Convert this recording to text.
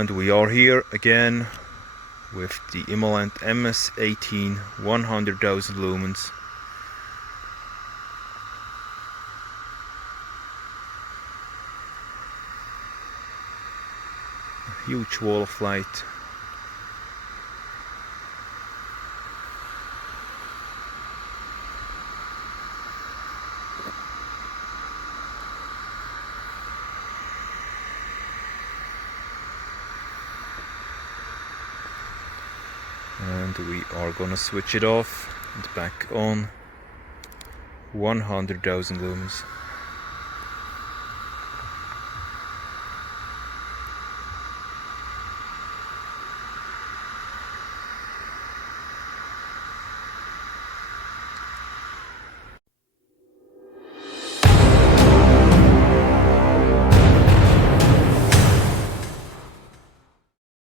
And we are here again with the Immolent MS18 100,000 lumens. A huge wall of light. And we are gonna switch it off and back on 100,000 lumens.